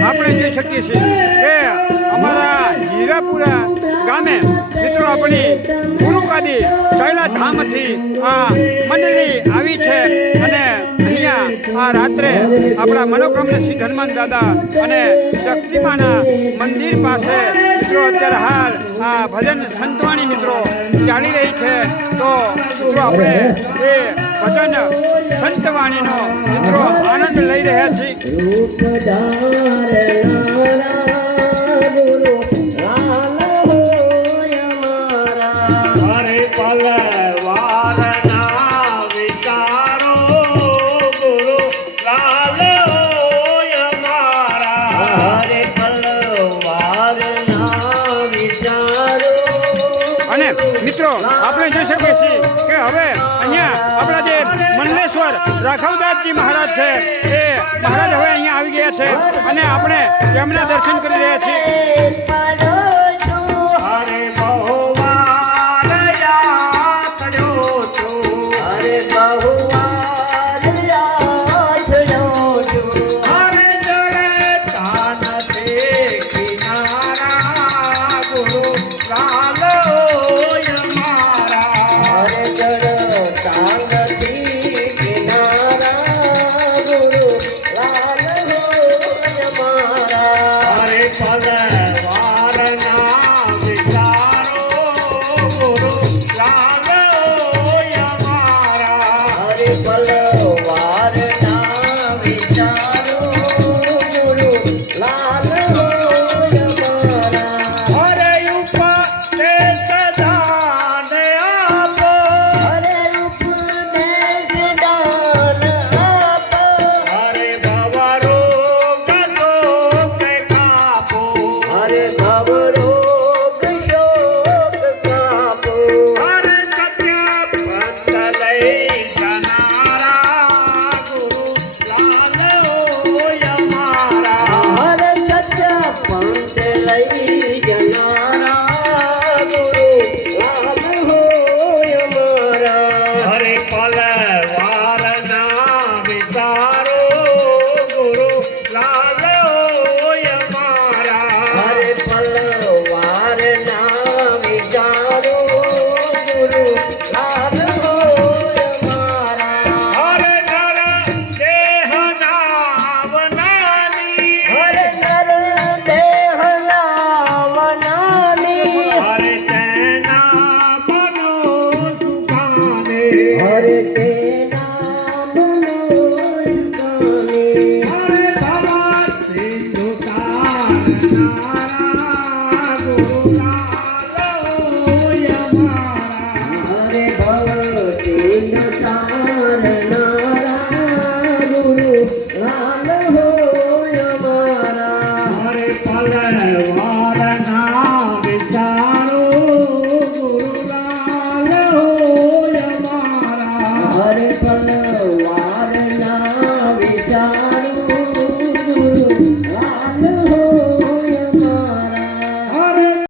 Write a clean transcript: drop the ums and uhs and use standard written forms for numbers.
આપણે જોઈ શકીએ છીએ કે અમારા હીરાપુરા ગામે મિત્રો આપણી ગુરુકાદી શૈલાધામથી આ મંડળી આવી છે અને અહીંયા આ રાત્રે આપણા મનોકામના શ્રી હનુમાન દાદા અને શક્તિમાના મંદિર પાસે મિત્રો અત્યારે હાલ આ ભજન સંતવાણી મિત્રો ચાલી રહી છે. તો મિત્રો આપણે એ ભજન સંતવાણીનો મિત્રો આનંદ લઈ રહ્યા છીએ. અને મિત્રો આપણે જોઈ શકીએ છીએ કે હવે અહીંયા આપણા જે મંડલેશ્વર રાઘવદાસજી મહારાજ છે એ મહારાજ હવે અહીંયા આવી ગયા છે અને આપણે તેમના દર્શન કરી રહ્યા છીએ. હરે